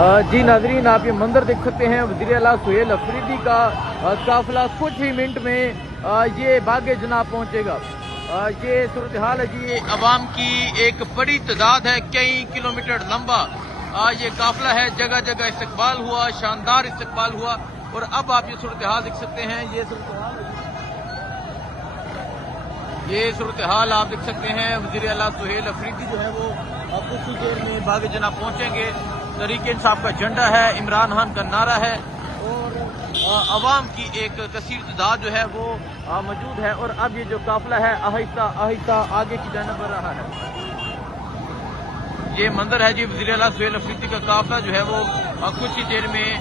जी नाजरीन, आप ये मंदिर देख सकते हैं वज़ीर आला सुहेल अफरीदी का काफिला कुछ ही मिनट में ये बागे जनाब पहुंचेगा। ये सूरत हाल है जी, ये अवाम की एक बड़ी तादाद है, कई किलोमीटर लंबा ये काफिला है। जगह जगह इस्तकबाल हुआ, शानदार इस्तकबाल हुआ। और अब आप ये सूरत हाल देख सकते हैं, ये सूरत हाल आप देख सकते हैं। वज़ीर आला सुहेल अफरीदी जो है वो कुछ ही देर में बागे जनाब पहुंचेंगे। तहरीक इंसाफ का झंडा है, इमरान खान का नारा है और अवाम की एक कसीर तादाद जो है वो मौजूद है। और अब ये जो काफिला है आहिस्ता आहिस्ता आगे की जानिब बढ़ रहा है। ये मंदिर है जी, वज़ीर आला सुहेल अफरीदी का काफिला जो है वो कुछ ही देर में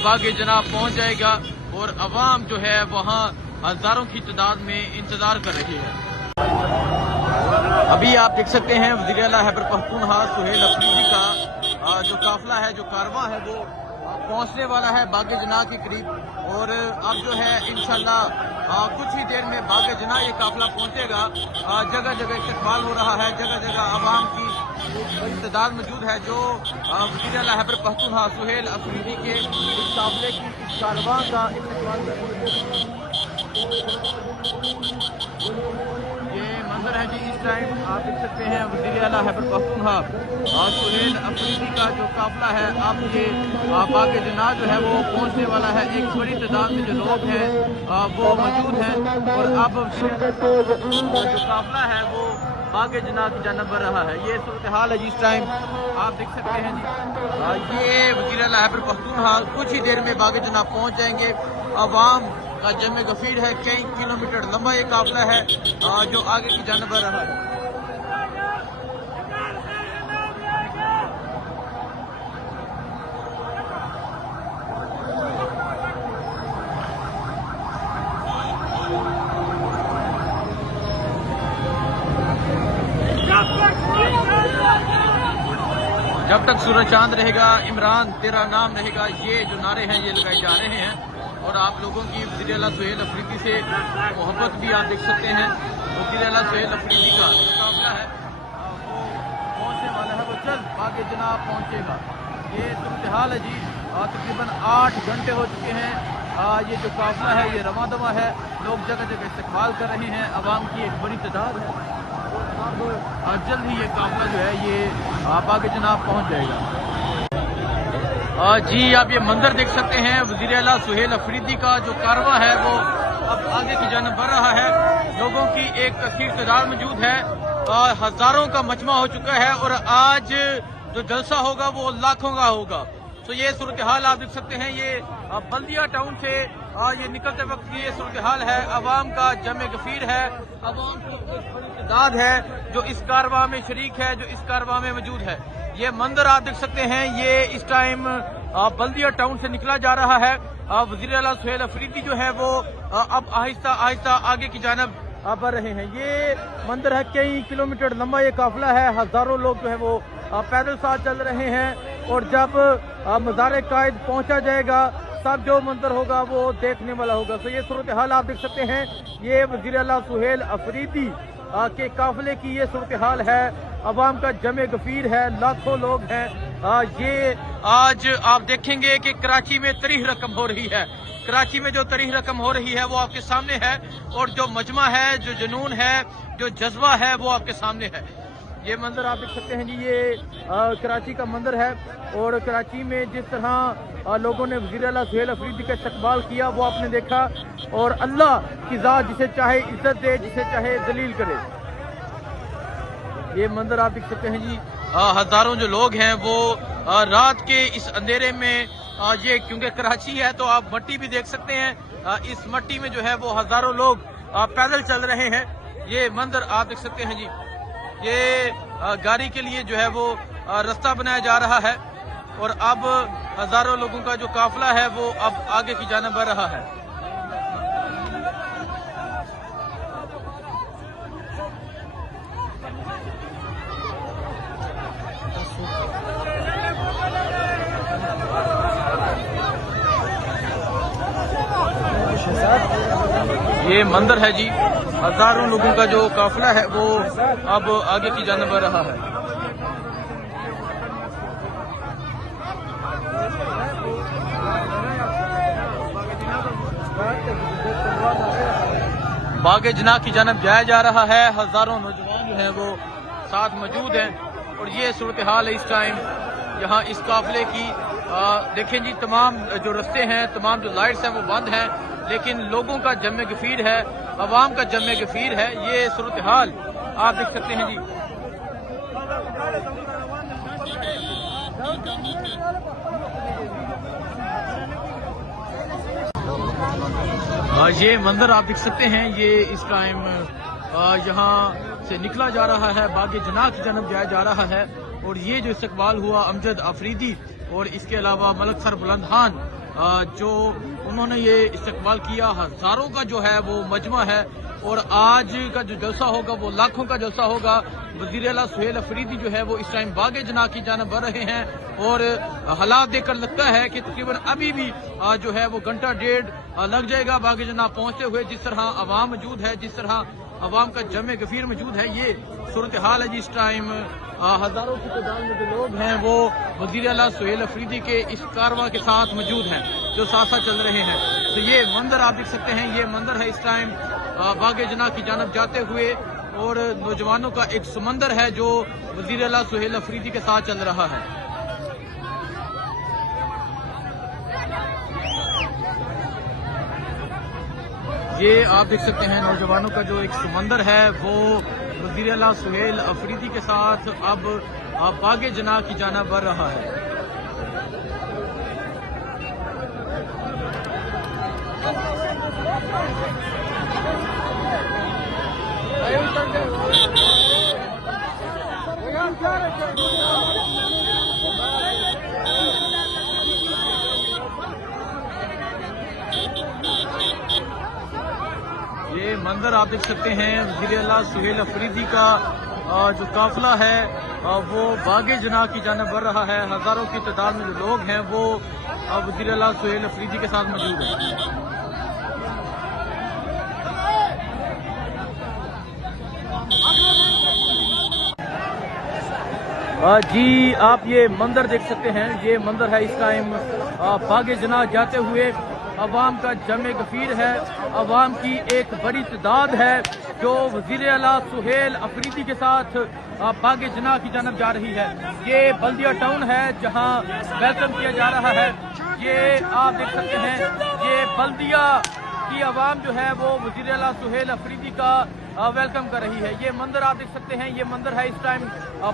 बागे जनाब पहुंच जाएगा। और अवाम जो है वहाँ हजारों की तादाद में इंतजार कर रही है। अभी आप देख सकते हैं वज़ीर आला खैबर पख्तूनख्वा सुहेल अफरीदी का जो काफिला है, जो कारवां है वो पहुंचने वाला है बागे जनाब के करीब। और अब जो है इंशाल्लाह कुछ ही देर में बागे जनाब ये काफिला पहुंचेगा। जगह जगह इस्तकबाल हो रहा है, जगह जगह आवाम की बड़ी तादाद मौजूद है जो वज़ीर आला खैबर पख्तूनख्वा सुहेल अफरीदी के इस काफिले की इस कारवां का इस्तकबाल कर रही है। ये मंदिर है जी, इस टाइम आप देख सकते हैं वज़ीर आला खैबर पख्तूनख्वा और सुहेल अफरीदी का जो काफिला है अब ये बागे जनाब जो है वो पहुंचने वाला है। एक बड़ी तादाद में जो लोग हैं वो मौजूद हैं। और अब जो काफिला है वो बागे जनाब की जानिब बढ़ रहा है। ये सूरत हाल है जी, इस टाइम आप देख सकते हैं जी। ये वज़ीर आला खैबर पख्तूनख्वा कुछ ही देर में बागे जनाब पहुंच जाएंगे। अवाम का जमे गफीर है, कई किलोमीटर लंबा ये काफिला है जो आगे की जानिब बढ़ रहा है। जब तक सूरज चांद रहेगा, इमरान तेरा नाम रहेगा, ये जो नारे हैं ये लगाए जा रहे हैं। और आप लोगों की वज़ीर आला सुहेल अफरीदी से मोहब्बत भी आप देख सकते हैं। वज़ीर आला सुहेल अफरीदी का काफिला है वो पहुंचने वाला है, वो जल्द बागे जनाब पहुंचेगा। ये सूरत हाल है जी, तकरीबन 8 घंटे हो चुके हैं। ये जो काफिला है ये रवां दवा है, लोग जगह जगह इस्तकबाल कर रहे हैं, अवाम की एक बड़ी तादाद है। अब जल्द ही ये काफिला जो है ये बागे जनाब पहुंच जाएगा। जी आप ये मंदिर देख सकते हैं, वज़ीर आला सुहेल अफरीदी का जो कारवां है वो अब आगे की जानिब बढ़ रहा है। लोगों की एक कसीर तादाद मौजूद है, हजारों का मजमा हो चुका है। और आज जो जलसा होगा वो लाखों का होगा। तो ये सूरत हाल आप देख सकते हैं। ये बल्दिया टाउन से ये निकलते वक्त की ये सूरत हाल है। अवाम का जमे गफीर है, अवाम की एक बड़ी तादाद है जो इस कारवां में शरीक है, जो इस कारवां में मौजूद है। ये मंदिर आप देख सकते हैं, ये इस टाइम बल्दिया टाउन से निकला जा रहा है। वज़ीर आला सुहेल अफरीदी जो है वो अब आहिस्ता आहिस्ता आगे की जानिब बढ़ रहे हैं। ये मंदिर है, कई किलोमीटर लंबा ये काफिला है, हजारों लोग जो है वो पैदल साथ चल रहे हैं। और जब मज़ार कायद पहुंचा जाएगा तब जो मंदिर होगा वो देखने वाला होगा। तो ये सूरत हाल आप देख सकते हैं, ये वज़ीर आला सुहेल अफरीदी के काफिले की ये सूरत हाल है। अवाम का जमे गफीर है, लाखों लोग हैं। ये आज आप देखेंगे कि कराची में तरीह रकम हो रही है। कराची में जो तरीह रकम हो रही है वो आपके सामने है। और जो मजमा है, जो जुनून है, जो जज्बा है वो आपके सामने है। ये मंदिर आप देख सकते हैं जी, ये कराची का मंदिर है। और कराची में जिस तरह लोगों ने वज़ीर आला सुहेल अफरीदी का इस्तकबाल किया वो आपने देखा। और अल्लाह की ज़ात जिसे चाहे इज्जत दे, जिसे चाहे दलील करे। ये मंदिर आप देख सकते हैं जी, हजारों जो लोग हैं वो रात के इस अंधेरे में ये क्योंकि कराची है तो आप मट्टी भी देख सकते हैं। इस मट्टी में जो है वो हजारों लोग पैदल चल रहे हैं। ये मंदिर आप देख सकते हैं जी, ये गाड़ी के लिए जो है वो रास्ता बनाया जा रहा है। और अब हजारों लोगों का जो काफिला है वो अब आगे की जानिब बढ़ रहा है। ये मंदिर है जी, हजारों लोगों का जो काफिला है वो अब आगे की जानिब बढ़ रहा है। बागे जना की जानब जाया जा रहा है। हजारों नौजवान जो हैं वो साथ मौजूद हैं और ये सूरत हाल है इस टाइम यहाँ इस काफिले की। देखें जी, तमाम जो रास्ते हैं, तमाम जो लाइट्स हैं वो बंद हैं, लेकिन लोगों का जमे गफीर है, अवाम का जमे गफीर है। ये सूरत हाल आप देख सकते हैं जी। ये मंजर आप देख सकते हैं, ये इस टाइम यहाँ से निकला जा रहा है, बागे जना की जानब जाया जा रहा है। और ये जो इस्तकबाल हुआ अमजद अफरीदी और इसके अलावा मलक सर बुलंद खान, जो उन्होंने ये इस्तकबाल किया, हजारों का जो है वो मजमा है। और आज का जो जलसा होगा वो लाखों का जलसा होगा। वज़ीर आला सुहेल अफरीदी जो है वो इस टाइम बागे जना की जानब बढ़ रहे हैं और हालात देखकर लगता है कि तकरीबन अभी भी जो है वो घंटा डेढ़ लग जाएगा बागे जना पहुंचते हुए। जिस तरह अवाम मौजूद है, जिस तरह अवाम का जमे गफीर मौजूद है, ये सूरत हाल है जी। इस टाइम हजारों की तादाद में जो लोग हैं वो वज़ीर आला सुहेल अफरीदी के इस कारवां के साथ मौजूद हैं, जो साथ साथ चल रहे हैं। तो ये मंजर आप देख सकते हैं, ये मंजर है इस टाइम बागे जना की जानब जाते हुए और नौजवानों का एक समंदर है जो वज़ीर आला सुहेल अफरीदी के साथ चल रहा है। ये आप देख सकते हैं नौजवानों का जो एक समंदर है वो वज़ीर आला सुहेल अफरीदी के साथ अब बागे जना की जानब बढ़ रहा है। ये मंजर आप देख सकते हैं, वज़ीर आला सुहेल अफरीदी का जो काफिला है वो बागे जना की जानब बढ़ रहा है। हजारों की तादाद में जो लोग हैं वो वज़ीर आला सुहेल अफरीदी के साथ मौजूद हैं। जी आप ये मंजर देख सकते हैं, ये मंजर है इस टाइम बागे जना जाते हुए। अवाम का जमे गफीर है, अवाम की एक बड़ी तादाद है जो वज़ीर आला सुहेल अफरीदी के साथ बागे जना की जानब जा रही है। ये बल्दिया टाउन है जहां वेलकम किया जा रहा है। ये आप देख सकते हैं, ये बल्दिया की आवाम जो है वो वज़ीर आला सुहेल अफरीदी का वेलकम कर रही है। ये मंजर आप देख सकते हैं, ये मंजर है इस टाइम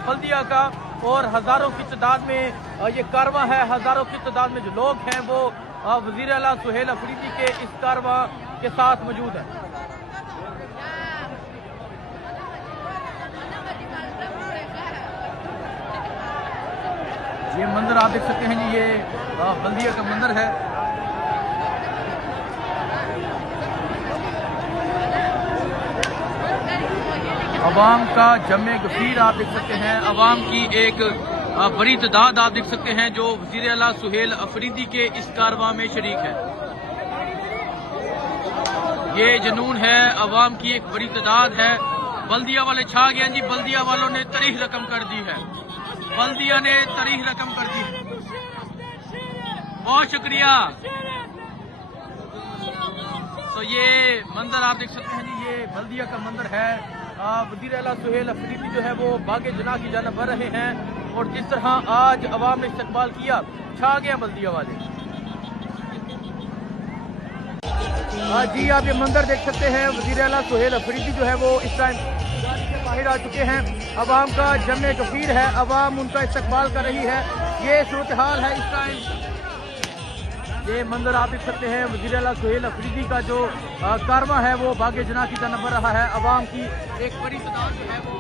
बल्दिया का और हजारों की तादाद में ये कारवां है, हजारों की तादाद में जो लोग हैं वो वज़ीर आला सुहेल अफरीदी के इस कारवां के साथ मौजूद है। ये मंजर आप देख सकते हैं जी, ये बल्दिया का मंजर है। अवाम का जमे गफीर आप देख सकते हैं, अवाम की एक बड़ी तादाद आप देख सकते हैं जो वज़ीर आला सुहेल अफरीदी के इस कारवां में शरीक है। ये जुनून है, अवाम की एक बड़ी तादाद है। बल्दिया वाले छा गए जी, बल्दिया वालों ने तरीह रकम कर दी है, बल्दिया ने तरीह रकम कर दी है। बहुत शुक्रिया। तो ये मंजर आप देख सकते हैं जी, ये बल्दिया का मंजर है। वज़ीर आला सुहेल अफरीदी जो है वो बागे जना की जानब बढ़ रहे हैं और जिस तरह आज अवाम ने इस्तकबाल किया, छा गया बल्दिया वाले। जी आप ये मंजर देख सकते हैं, वज़ीर आला सुहेल अफरीदी जो है वो इस टाइम बाहर आ चुके हैं। अवाम का जमे गफीर है, अवाम उनका इस्तकबाल कर रही है। ये सूरत हाल है इस टाइम। ये मंजर आप देख सकते हैं, वज़ीर आला सुहेल अफरीदी का जो कारवां है वो बागे जना की जानब बढ़ रहा है। अवाम की एक बड़ी तादाद जो है वो